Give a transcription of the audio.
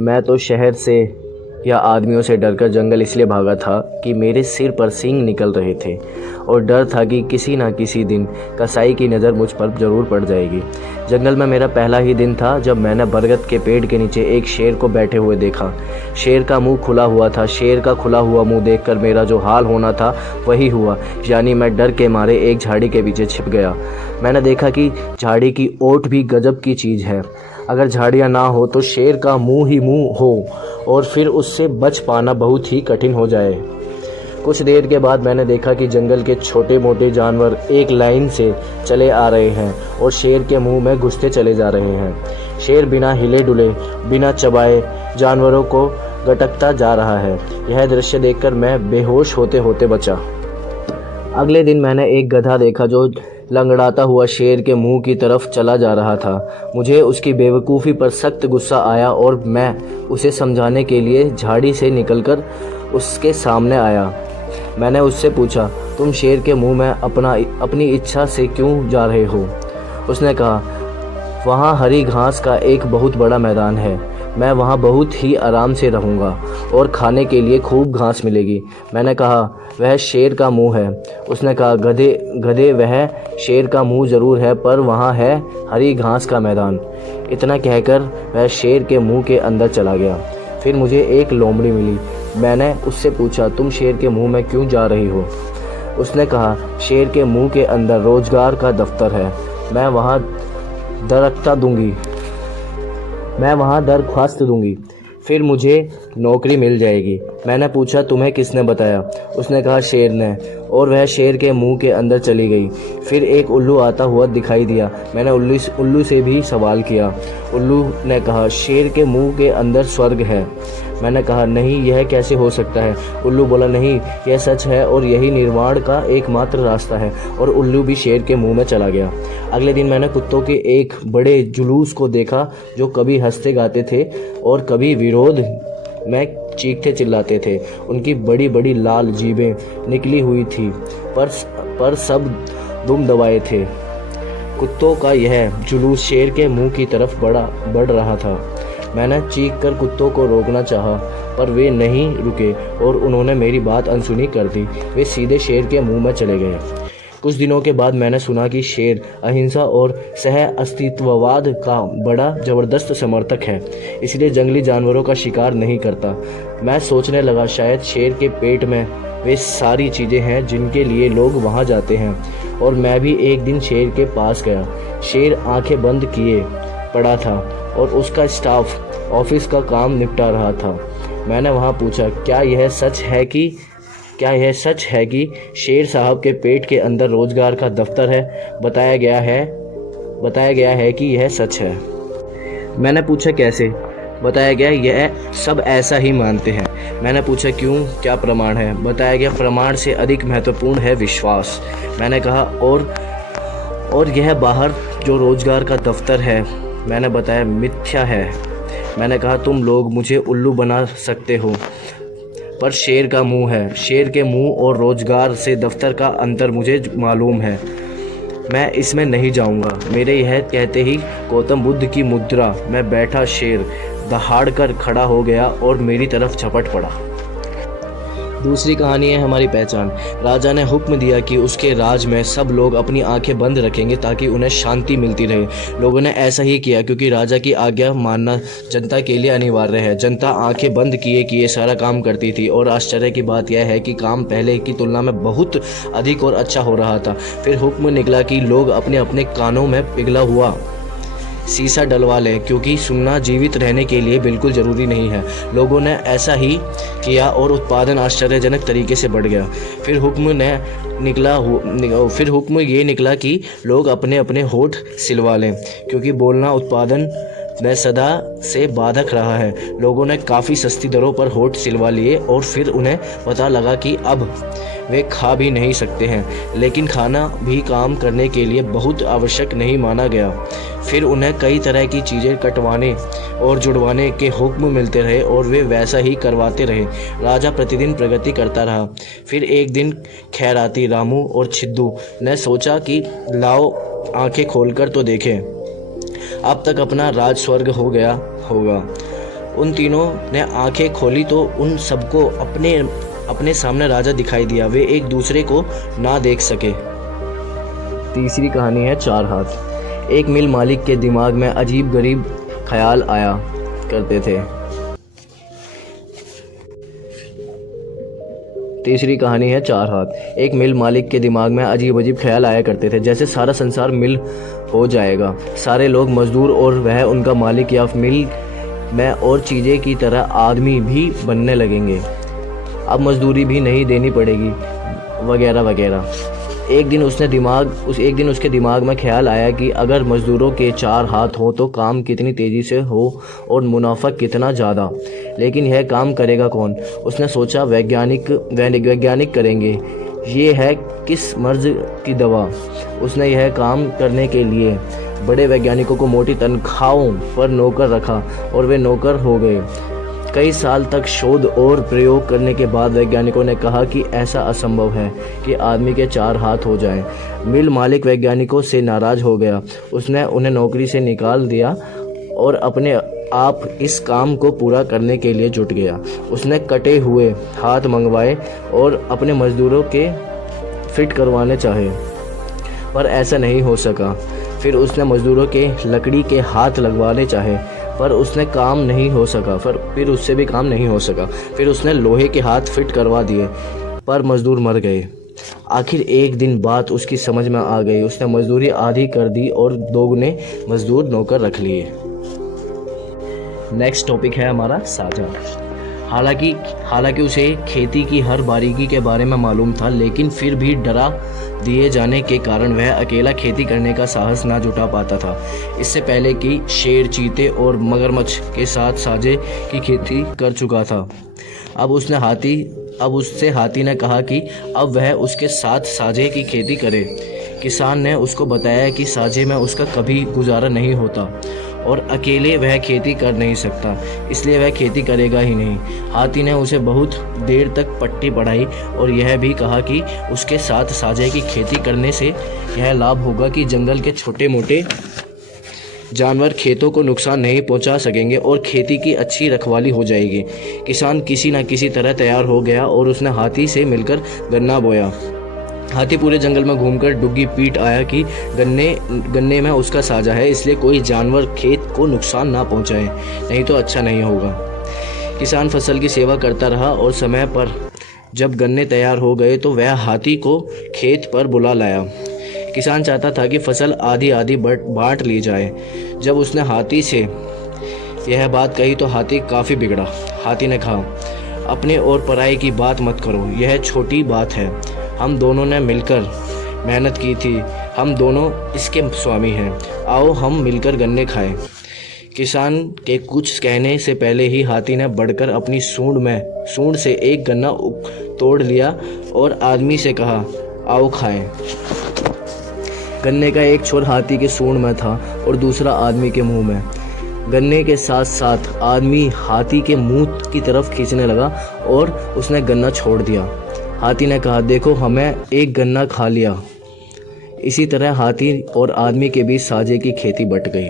मैं तो शहर से या आदमियों से डरकर जंगल इसलिए भागा था कि मेरे सिर पर सींग निकल रहे थे और डर था कि किसी न किसी दिन कसाई की नज़र मुझ पर ज़रूर पड़ जाएगी। जंगल में मेरा पहला ही दिन था जब मैंने बरगद के पेड़ के नीचे एक शेर को बैठे हुए देखा। शेर का मुंह खुला हुआ था। शेर का खुला हुआ मुंह देखकर मेरा जो हाल होना था वही हुआ, यानी मैं डर के मारे एक झाड़ी के पीछे छिप गया। मैंने देखा कि झाड़ी की ओट भी गजब की चीज़ है। अगर झाड़ियाँ ना हो तो शेर का मुंह ही मुंह हो और फिर उससे बच पाना बहुत ही कठिन हो जाए। कुछ देर के बाद मैंने देखा कि जंगल के छोटे मोटे जानवर एक लाइन से चले आ रहे हैं और शेर के मुंह में घुसते चले जा रहे हैं। शेर बिना हिले डुले, बिना चबाए जानवरों को गटकता जा रहा है। यह दृश्य देखकर मैं बेहोश होते होते बचा। अगले दिन मैंने एक गधा देखा जो लंगड़ाता हुआ शेर के मुंह की तरफ चला जा रहा था। मुझे उसकी बेवकूफ़ी पर सख्त गुस्सा आया और मैं उसे समझाने के लिए झाड़ी से निकलकर उसके सामने आया। मैंने उससे पूछा, तुम शेर के मुंह में अपनी इच्छा से क्यों जा रहे हो? उसने कहा, वहाँ हरी घास का एक बहुत बड़ा मैदान है। मैं वहाँ बहुत ही आराम से रहूँगा और खाने के लिए खूब घास मिलेगी। मैंने कहा, वह शेर का मुंह है। उसने कहा, गधे वह शेर का मुंह ज़रूर है, पर वहाँ है हरी घास का मैदान। इतना कहकर वह शेर के मुंह के अंदर चला गया। फिर मुझे एक लोमड़ी मिली। मैंने उससे पूछा, तुम शेर के मुंह में क्यों जा रही हो? उसने कहा, शेर के मुंह के अंदर रोजगार का दफ्तर है। मैं वहाँ दरख्वास्त दूंगी, फिर मुझे नौकरी मिल जाएगी। मैंने पूछा, तुम्हें किसने बताया? उसने कहा, शेर ने। और वह शेर के मुंह के अंदर चली गई। फिर एक उल्लू आता हुआ दिखाई दिया। मैंने उल्लू से भी सवाल किया। उल्लू ने कहा, शेर के मुंह के अंदर स्वर्ग है। मैंने कहा, नहीं, यह कैसे हो सकता है? उल्लू बोला, नहीं, यह सच है और यही निर्वाण का एकमात्र रास्ता है। और उल्लू भी शेर के मुंह में चला गया। अगले दिन मैंने कुत्तों के एक बड़े जुलूस को देखा जो कभी हंसते गाते थे और कभी विरोध में चीखते चिल्लाते थे। उनकी बड़ी बड़ी लाल जीभें निकली हुई थी, पर सब दुम दबाए थे। कुत्तों का यह जुलूस शेर के मुंह की तरफ बढ़ रहा था। मैंने चीख कर कुत्तों को रोकना चाहा, पर वे नहीं रुके और उन्होंने मेरी बात अनसुनी कर दी। वे सीधे शेर के मुंह में चले गए। कुछ दिनों के बाद मैंने सुना कि शेर अहिंसा और सह अस्तित्ववाद का बड़ा ज़बरदस्त समर्थक है, इसलिए जंगली जानवरों का शिकार नहीं करता। मैं सोचने लगा, शायद शेर के पेट में वे सारी चीज़ें हैं जिनके लिए लोग वहाँ जाते हैं। और मैं भी एक दिन शेर के पास गया। शेर आंखें बंद किए पड़ा था और उसका स्टाफ ऑफिस का काम निपटा रहा था। मैंने वहाँ पूछा, क्या यह सच है कि शेर साहब के पेट के अंदर रोजगार का दफ्तर है? बताया गया है कि यह सच है। मैंने पूछा, कैसे? बताया गया, यह सब ऐसा ही मानते हैं। मैंने पूछा, क्यों, क्या प्रमाण है? बताया गया, प्रमाण से अधिक महत्वपूर्ण है विश्वास। मैंने कहा, और यह बाहर जो रोजगार का दफ्तर है, मैंने बताया, मिथ्या है। मैंने कहा, तुम लोग मुझे उल्लू बना सकते हो, पर शेर का मुंह है। शेर के मुंह और रोजगार से दफ्तर का अंतर मुझे मालूम है। मैं इसमें नहीं जाऊंगा। मेरे यह कहते ही गौतम बुद्ध की मुद्रा में बैठा शेर दहाड़ कर खड़ा हो गया और मेरी तरफ झपट पड़ा। दूसरी कहानी है हमारी पहचान। राजा ने हुक्म दिया कि उसके राज में सब लोग अपनी आंखें बंद रखेंगे ताकि उन्हें शांति मिलती रहे। लोगों ने ऐसा ही किया क्योंकि राजा की आज्ञा मानना जनता के लिए अनिवार्य है। जनता आंखें बंद किए सारा काम करती थी और आश्चर्य की बात यह है कि काम पहले की तुलना में बहुत अधिक और अच्छा हो रहा था। फिर हुक्म निकला कि लोग अपने अपने कानों में पिघला हुआ शीशा डलवा लें, क्योंकि सुनना जीवित रहने के लिए बिल्कुल ज़रूरी नहीं है। लोगों ने ऐसा ही किया और उत्पादन आश्चर्यजनक तरीके से बढ़ गया। फिर हुक्म ये निकला कि लोग अपने अपने होठ सिलवा लें, क्योंकि बोलना उत्पादन में सदा से बाधक रहा है। लोगों ने काफ़ी सस्ती दरों पर होठ सिलवा लिए और फिर उन्हें पता लगा कि अब वे खा भी नहीं सकते हैं, लेकिन खाना भी काम करने के लिए बहुत आवश्यक नहीं माना गया। फिर उन्हें कई तरह की चीज़ें कटवाने और जुड़वाने के हुक्म मिलते रहे और वे वैसा ही करवाते रहे। राजा प्रतिदिन प्रगति करता रहा। फिर एक दिन खैराती रामू और छिद्दू ने सोचा कि लाओ आंखें खोलकर तो देखें, अब तक अपना राज स्वर्ग हो गया होगा। उन तीनों ने आंखें खोली तो उन सबको अपने अपने सामने राजा दिखाई दिया। वे एक दूसरे को ना देख सके। तीसरी कहानी है चार हाथ। एक मिल मालिक के दिमाग में अजीब गरीब ख्याल आया करते थे। तीसरी कहानी है चार हाथ। एक मिल मालिक के दिमाग में अजीब अजीब ख्याल आया करते थे, जैसे सारा संसार मिल हो जाएगा, सारे लोग मजदूर और वह उनका मालिक, या मिल में और चीज़ें की तरह आदमी भी बनने लगेंगे, अब मजदूरी भी नहीं देनी पड़ेगी, वगैरह वगैरह। एक दिन उसके दिमाग में ख्याल आया कि अगर मज़दूरों के चार हाथ हों तो काम कितनी तेज़ी से हो और मुनाफा कितना ज़्यादा। लेकिन यह काम करेगा कौन? उसने सोचा वैज्ञानिक करेंगे, ये है किस मर्ज की दवा। उसने यह काम करने के लिए बड़े वैज्ञानिकों को मोटी तनख्वाहों पर नौकर रखा और वे नौकर हो गए। कई साल तक शोध और प्रयोग करने के बाद वैज्ञानिकों ने कहा कि ऐसा असंभव है कि आदमी के चार हाथ हो जाएं। मिल मालिक वैज्ञानिकों से नाराज़ हो गया। उसने उन्हें नौकरी से निकाल दिया और अपने आप इस काम को पूरा करने के लिए जुट गया। उसने कटे हुए हाथ मंगवाए और अपने मजदूरों के फिट करवाने चाहे, पर ऐसा नहीं हो सका। फिर उसने मजदूरों के लकड़ी के हाथ लगवाने चाहे, पर उससे भी काम नहीं हो सका। फिर उसने लोहे के हाथ फिट करवा दिए, पर मजदूर मर गए। आखिर एक दिन बात उसकी समझ में आ गई। उसने मजदूरी आधी कर दी और दोगुने मजदूर नौकर रख लिए। नेक्स्ट टॉपिक है हमारा साझा। हालांकि उसे खेती की हर बारीकी के बारे में मालूम था, लेकिन फिर भी डरा दिए जाने के कारण वह अकेला खेती करने का साहस ना जुटा पाता था। इससे पहले कि शेर, चीते और मगरमच्छ के साथ साझे की खेती कर चुका था। अब उससे हाथी ने कहा कि अब वह उसके साथ साझे की खेती करे। किसान ने उसको बताया कि साझे में उसका कभी गुजारा नहीं होता और अकेले वह खेती कर नहीं सकता, इसलिए वह खेती करेगा ही नहीं। हाथी ने उसे बहुत देर तक पट्टी पढ़ाई और यह भी कहा कि उसके साथ साझे की खेती करने से यह लाभ होगा कि जंगल के छोटे मोटे जानवर खेतों को नुकसान नहीं पहुंचा सकेंगे और खेती की अच्छी रखवाली हो जाएगी। किसान किसी न किसी तरह तैयार हो गया और उसने हाथी से मिलकर गन्ना बोया। हाथी पूरे जंगल में घूमकर डुग्गी पीट आया कि गन्ने में उसका साझा है, इसलिए कोई जानवर खेत को नुकसान ना पहुंचाए, नहीं तो अच्छा नहीं होगा। किसान फसल की सेवा करता रहा और समय पर जब गन्ने तैयार हो गए तो वह हाथी को खेत पर बुला लाया। किसान चाहता था कि फसल आधी आधी बांट ली जाए। जब उसने हाथी से यह बात कही तो हाथी काफ़ी बिगड़ा। हाथी ने कहा, अपने और पराये की बात मत करो, यह छोटी बात है। हम दोनों ने मिलकर मेहनत की थी, हम दोनों इसके स्वामी हैं, आओ हम मिलकर गन्ने खाएं। किसान के कुछ कहने से पहले ही हाथी ने बढ़कर अपनी सूंड से एक गन्ना तोड़ लिया और आदमी से कहा, आओ खाएं। गन्ने का एक छोर हाथी के सूंड में था और दूसरा आदमी के मुंह में। गन्ने के साथ साथ आदमी हाथी के मुंह की तरफ खींचने लगा और उसने गन्ना छोड़ दिया। हाथी ने कहा, देखो हमें एक गन्ना खा लिया। इसी तरह हाथी और आदमी के बीच साझे की खेती बंट गई।